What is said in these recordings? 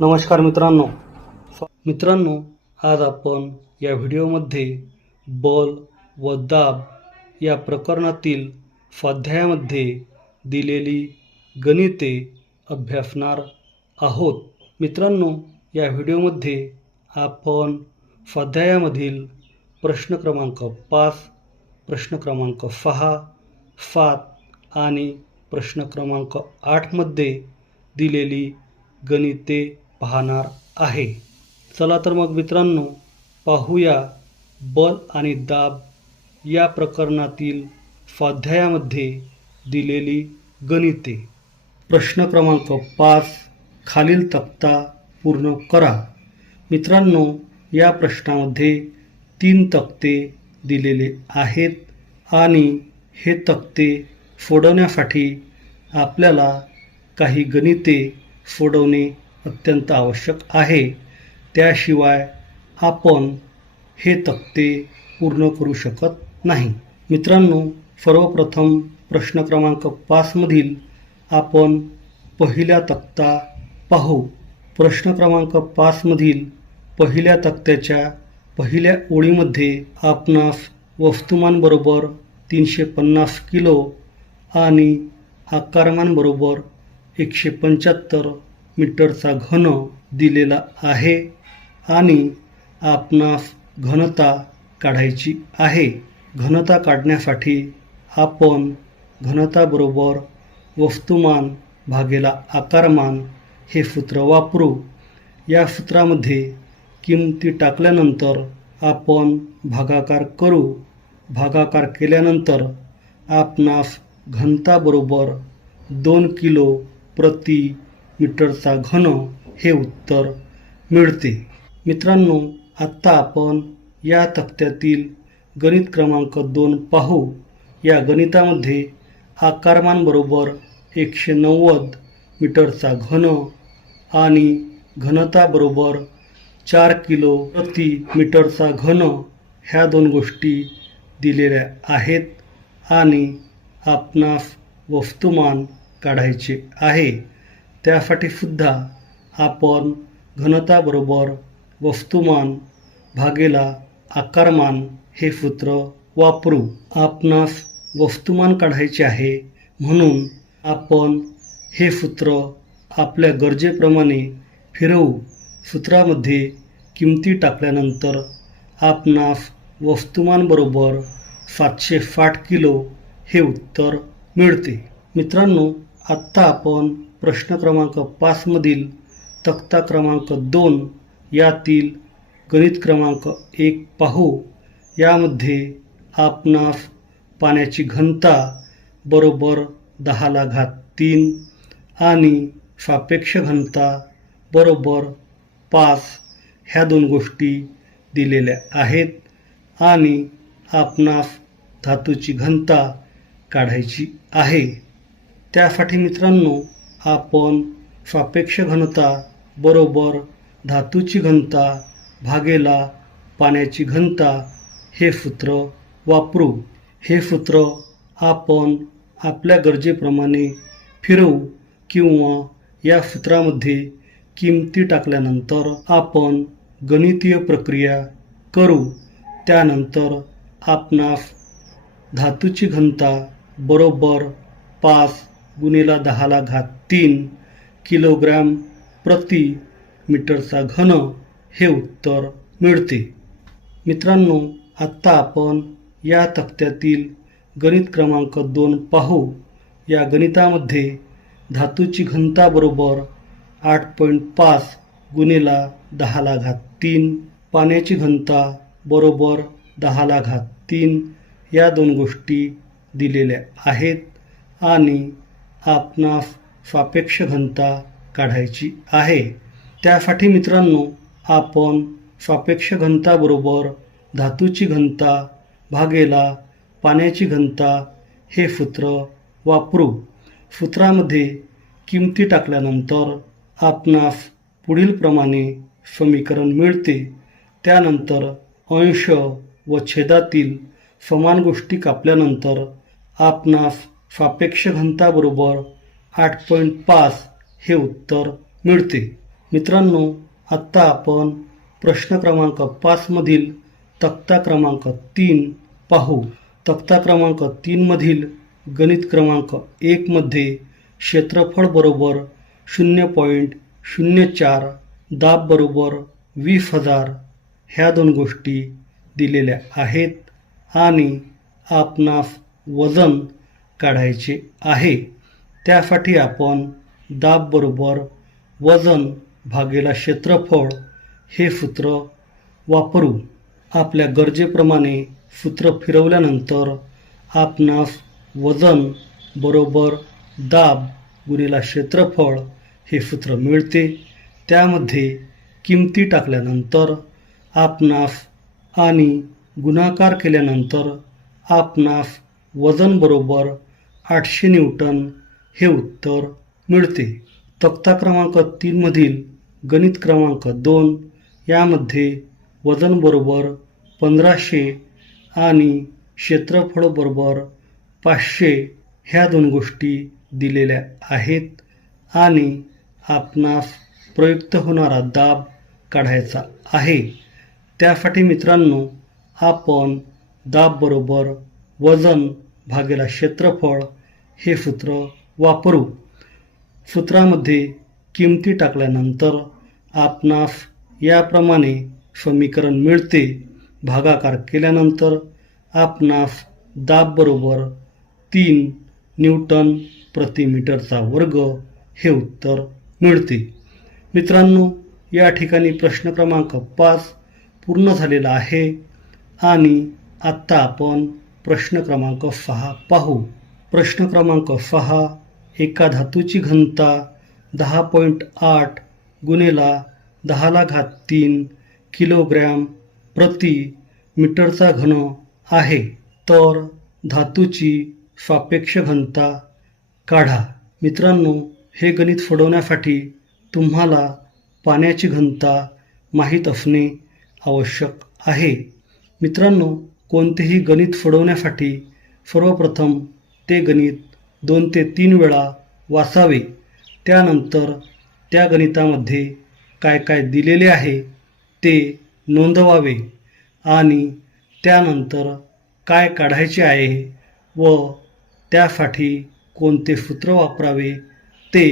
नमस्कार मित्रांनो. मित्रांनो आज आपण या व्हिडिओमध्ये बल व दाब या प्रकरणातील स्वाध्यायामध्ये दिलेली गणिते अभ्यासणार आहोत. मित्रांनो या व्हिडिओमध्ये आपण स्वाध्यायामधील प्रश्न क्रमांक पाच प्रश्न क्रमांक सहा सात आणि प्रश्न क्रमांक आठमध्ये दिलेली गणिते पाहणार आहे. चला तर मग मित्रांनो पाहूया बल आणि दाब या प्रकरणातील स्वाध्यायामध्ये दिलेली गणिते. प्रश्न क्रमांक पाच खालील तक्ता पूर्ण करा. मित्रांनो या प्रश्नामध्ये तीन तक्ते दिलेले आहेत आणि हे तक्ते सोडवण्यासाठी आपल्याला काही गणिते सोडवणे अत्यंत आवश्यक आहे. त्याशिवाय आपण हे तक्ते पूर्ण करू शकत नाही. मित्रांनो सर्वप्रथम प्रश्न क्रमांक पाचमधील आपण पहिला तक्ता पाहू. प्रश्न क्रमांक पाचमधील पहिल्या तक्त्याच्या पहिल्या ओळीमध्ये आपणास वस्तुमानबरोबर तीनशे पन्नास किलो आणि आकारमानबरोबर एकशे पंच्याहत्तर मीटरचा घन दिलेला आहे आणि आपणास घनता काढायची आहे. घनता काढण्यासाठी आपण घनताबरोबर वस्तुमान भागेला आकारमान हे सूत्र वापरू. या सूत्रामध्ये किमती टाकल्यानंतर आपण भागाकार करू. भागाकार केल्यानंतर आपणास घनताबरोबर दोन किलो प्रति मीटरचा घन हे उत्तर मिळते. मित्रांनो आत्ता आपण या तक्त्यातील गणित क्रमांक दोन पाहू. या गणितामध्ये आकारमानबरोबर एकशे नव्वद मीटरचा घन आणि घनताबरोबर चार किलो प्रति मीटरचा घन ह्या दोन गोष्टी दिलेल्या आहेत आणि आपणास वस्तुमान काढायचे आहे. त्यासाठी सुद्धा आपण घनताबरोबर वस्तुमान भागेला आकारमान हे सूत्र वापरू. आपणास वस्तुमान काढायचे आहे म्हणून आपण हे सूत्र आपल्या गरजेप्रमाणे फिरवू. सूत्रामध्ये किमती टाकल्यानंतर आपणास वस्तुमानबरोबर सातशे साठ किलो हे उत्तर मिळते. मित्रांनो आत्ता आपण प्रश्न क्रमांक पाचमधील तक्ता क्रमांक दोन यातील गणित क्रमांक एक पाहू. यामध्ये आपणास पाण्याची घनता बरोबर दहाला घात तीन आणि सापेक्ष घनता बरोबर पाच ह्या दोन गोष्टी दिलेल्या आहेत आणि आपणास धातूची घनता काढायची आहे. त्यासाठी मित्रांनो आपण सापेक्ष घनता बरोबर धातूची घनता भागेला पाण्याची घनता हे सूत्र वापरू. हे सूत्र आपण आपल्या गरजेप्रमाणे फिरवू किंवा या सूत्रामध्ये किमती टाकल्यानंतर आपण गणितीय प्रक्रिया करू. त्यानंतर आपणास धातूची घनता बरोबर पाच गुणिला दहाला घात तीन किलोग्रॅम प्रति मीटरचा घन हे उत्तर मिळते. मित्रांनो आत्ता आपण या तक्त्यातील गणित क्रमांक दोन पाहू. या गणितामध्ये धातूची घनता बरोबर आठ पॉईंट पाच गुणेला दहाला घात तीन पाण्याची घनता बरोबर दहाला घात तीन या दोन गोष्टी दिलेल्या आहेत आणि आपणास सापेक्ष घनता काढायची आहे. त्यासाठी मित्रांनो आपण सापेक्ष घनताबरोबर धातूची घनता भागेला पाण्याची घनता हे सूत्र वापरू. सूत्रामध्ये किमती टाकल्यानंतर आपणास पुढीलप्रमाणे समीकरण मिळते. त्यानंतर अंश व छेदातील समान गोष्टी कापल्यानंतर आपणास सापेक्ष घनताबरोबर आठ पॉईंट पाच हे उत्तर मिळते. मित्रांनो आत्ता आपण प्रश्न क्रमांक पाचमधील तक्ता क्रमांक तीन पाहू. तक्ता क्रमांक तीनमधील गणित क्रमांक एकमध्ये क्षेत्रफळ बरोबर शून्य पॉईंट शून्य चार दाब बरोबर वीस हजार ह्या दोन गोष्टी दिलेल्या आहेत आणि आपणास वजन काढायचे आहे. त्यासाठी आपण दाब बरोबर वजन भागेला क्षेत्रफळ हे सूत्र वापरू. आपल्या गरजेप्रमाणे सूत्र फिरवल्यानंतर आपणास वजन बरोबर दाब गुणिला क्षेत्रफळ हे सूत्र मिळते. त्यामध्ये किमती टाकल्यानंतर आपणास आणि गुणाकार केल्यानंतर आपणास वजन बरोबर आठशे न्यूटन हे उत्तर मिळते. तक्ता क्रमांक तीनमधील गणित क्रमांक दोन यामध्ये वजन बरोबर पंधराशे आणि क्षेत्रफळ बरोबर पाचशे ह्या दोन गोष्टी दिलेल्या आहेत आणि आपणास प्रयुक्त होणारा दाब काढायचा आहे. त्यासाठी मित्रांनो आपण दाब बरोबर वजन भागेला क्षेत्रफळ हे सूत्र वापरू. सूत्रामध्ये किमती टाकल्यानंतर आपणास याप्रमाणे समीकरण मिळते. भागाकार केल्यानंतर आपणास दाब बरोबर तीन न्यूटन प्रति मीटरचा वर्ग हे उत्तर मिळते. मित्रांनो या ठिकाणी प्रश्न क्रमांक पाच पूर्ण झालेला आहे आणि आत्ता आपण प्रश्न क्रमांक सहा पाहू. प्रश्न क्रमांक सहा एका धातूची घनता दहा पॉईंट आठ गुणेला दहाला घात तीन किलोग्रॅम प्रति मीटरचा घन आहे. तर धातूची सापेक्ष घनता काढा. मित्रांनो हे गणित सोडवण्यासाठी तुम्हाला पाण्याची घनता माहीत असणे आवश्यक आहे. मित्रांनो कोणतेही गणित सोडवण्यासाठी सर्वप्रथम ते गणित दोन ते तीन वेळा वाचावे त्यानंतर त्या गणितामध्ये काय काय दिलेले आहे ते नोंदवावे आणि त्यानंतर काय काढायचे आहे व त्यासाठी कोणते सूत्र वापरावे ते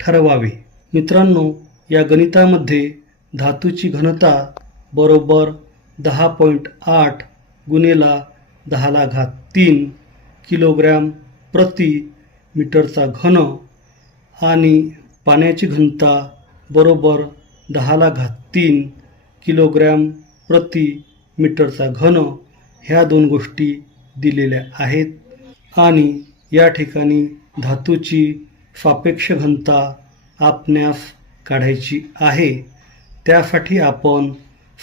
ठरवावे. मित्रांनो या गणितामध्ये धातूची घनता बरोबर दहा पॉईंट आठ गुणेला दहाला घात तीन किलोग्रॅम प्रति मीटरचा घन आणि पाण्याची घनता बरोबर दहाला घात तीन किलोग्रॅम प्रति मीटरचा घन ह्या दोन गोष्टी दिलेल्या आहेत. आणि या ठिकाणी धातूची सापेक्ष घनता आपणास काढायची आहे. त्यासाठी आपण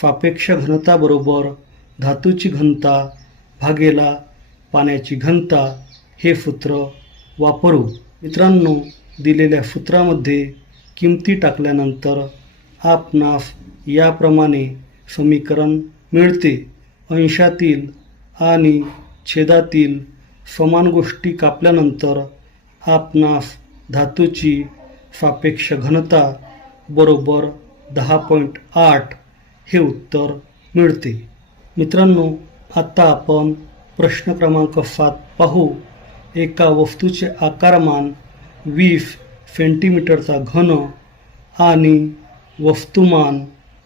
सापेक्ष घनताबरोबर धातूची घनता भागेला पाण्याची घनता हे सूत्र वापरू. मित्रांनो दिलेल्या सूत्रामध्ये किमती टाकल्यानंतर आपणास याप्रमाणे समीकरण मिळते. अंशातील आणि छेदातील समान गोष्टी कापल्यानंतर आपणास धातूची सापेक्ष घनता बरोबर दहा पॉईंट आठ हे उत्तर मिळते. मित्रांनो आत्ता आपण प्रश्न क्रमांक सात पाहू. एका वस्तूचे आकारमान वीस सेंटीमीटरचा घन आणि वस्तुमान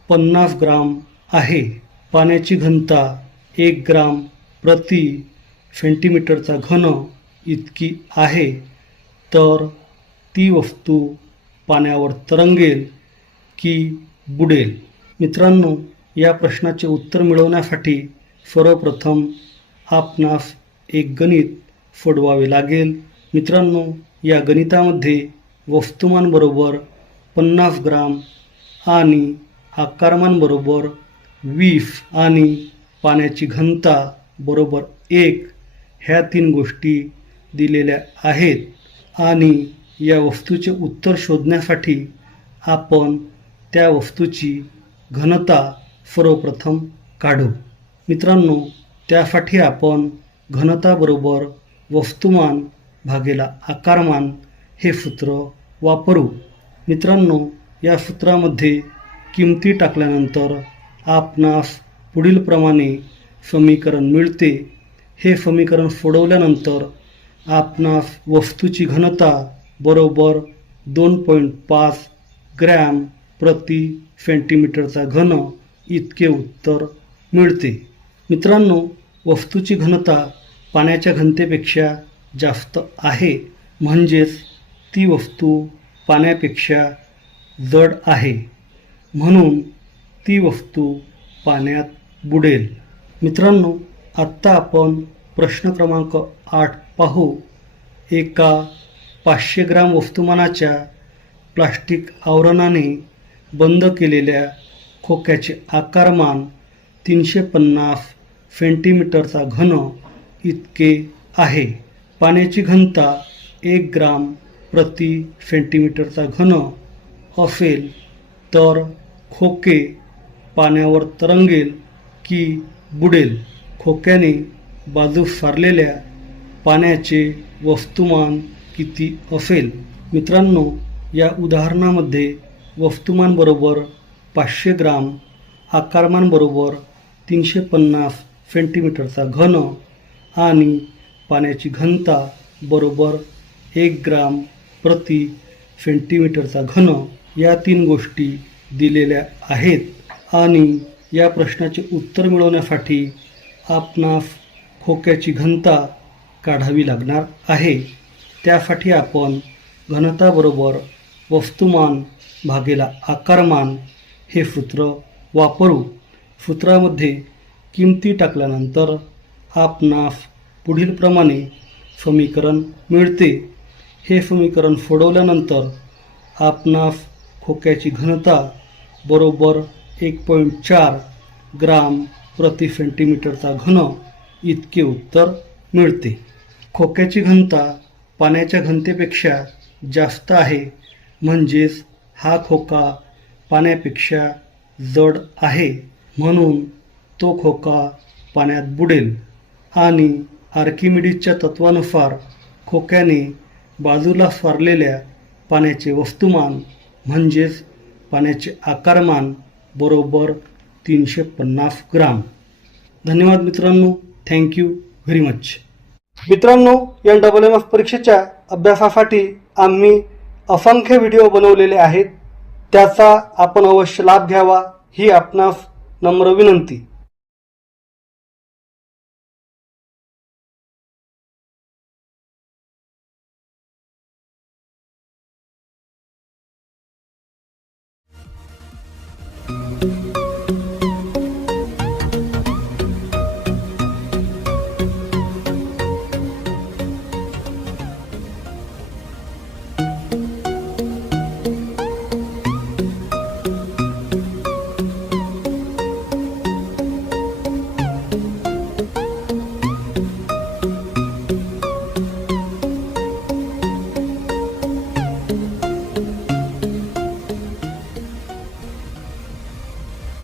पन्नास ग्राम आहे. पाण्याची घनता एक ग्राम प्रति सेंटीमीटरचा घन इतकी आहे. तर ती वस्तू पाण्यावर तरंगेल की बुडेल? मित्रांनो या प्रश्नाचे उत्तर मिळवण्यासाठी सर्वप्रथम आपणास एक गणित सोडवावे लागेल. मित्रांनो या गणितामध्ये वस्तुमानबरोबर पन्नास ग्राम आणि आकारमानबरोबर वीस आणि पाण्याची घनता बरोबर एक ह्या तीन गोष्टी दिलेल्या आहेत. आणि या वस्तूचे उत्तर शोधण्यासाठी आपण त्या वस्तूची घनता सर्वप्रथम काढू. मित्रांनो त्यासाठी आपण घनता बरोबर वस्तुमान भागेला आकारमान हे सूत्र वापरू. मित्रांनो या सूत्रामध्ये किमती टाकल्यानंतर आपणास पुढीलप्रमाणे समीकरण मिळते. हे समीकरण सोडवल्यानंतर आपणास वस्तूची घनता बरोबर दोन पॉईंट पाच ग्रॅम प्रति सेंटीमीटरचा घन इतके उत्तर मिळते. मित्रांनो वस्तूची घनता पाण्याच्या घनतेपेक्षा जास्त आहे म्हणजेच ती वस्तू पाण्यापेक्षा जड आहे. म्हणून ती वस्तू पाण्यात बुडेल. मित्रांनो आत्ता आपण प्रश्न क्रमांक आठ पाहू. एका पाचशे ग्राम वस्तुमानाच्या प्लास्टिक आवरणाने बंद केलेल्या खोक्याचे आकारमान तीनशे पन्नास सेंटीमीटरचा घन इतके आहे. पाण्याची घनता एक ग्राम प्रति सेंटीमीटरचा घन असेल तर खोके पाण्यावर तरंगेल की बुडेल. खोक्याने बाजूस सारलेल्या पाण्याचे वस्तुमान किती असेल? मित्रांनो या उदाहरणामध्ये वस्तुमानबरोबर पाचशे ग्राम आकारमानबरोबर तीनशे पन्नास सेंटीमीटरचा घन आणि पाण्याची घनता बरोबर एक ग्राम प्रति सेंटीमीटरचा घन या तीन गोष्टी दिलेल्या आहेत. आणि या प्रश्नाचे उत्तर मिळवण्यासाठी आपणास खोक्याची घनता काढावी लागणार आहे. त्यासाठी आपण घनता बरोबर वस्तुमान भागेला आकारमान हे सूत्र वापरू. सूत्रामध्ये किमती टाकल्यानंतर आपणास पुढील प्रमाणे समीकरण मिळते. हे समीकरण सोडवल्यानंतर आपणास खोक्याची घनता बरोबर एक पॉईंट चार ग्राम प्रति सेंटीमीटरचा घन इतके उत्तर मिळते. खोक्याची घनता पाण्याच्या घनतेपेक्षा जास्त आहे म्हणजेच हा खोका पाण्यापेक्षा जड आहे म्हणून तो खोका पाण्यात बुडेल आणि आर्किमिडीजच्या तत्वानुसार खोक्याने बाजूला स्वारलेल्या पाण्याचे वस्तुमान म्हणजेच पाण्याचे आकारमान बरोबर तीनशे पन्नास ग्राम. धन्यवाद मित्रांनो. थँक्यू व्हेरी मच मित्रांनो या डबल एम एफ परीक्षेच्या अभ्यासासाठी आम्ही असंख्य व्हिडिओ बनवलेले आहेत. त्याचा आपण अवश्य लाभ घ्यावा. ही आपणास नम्र विनंती.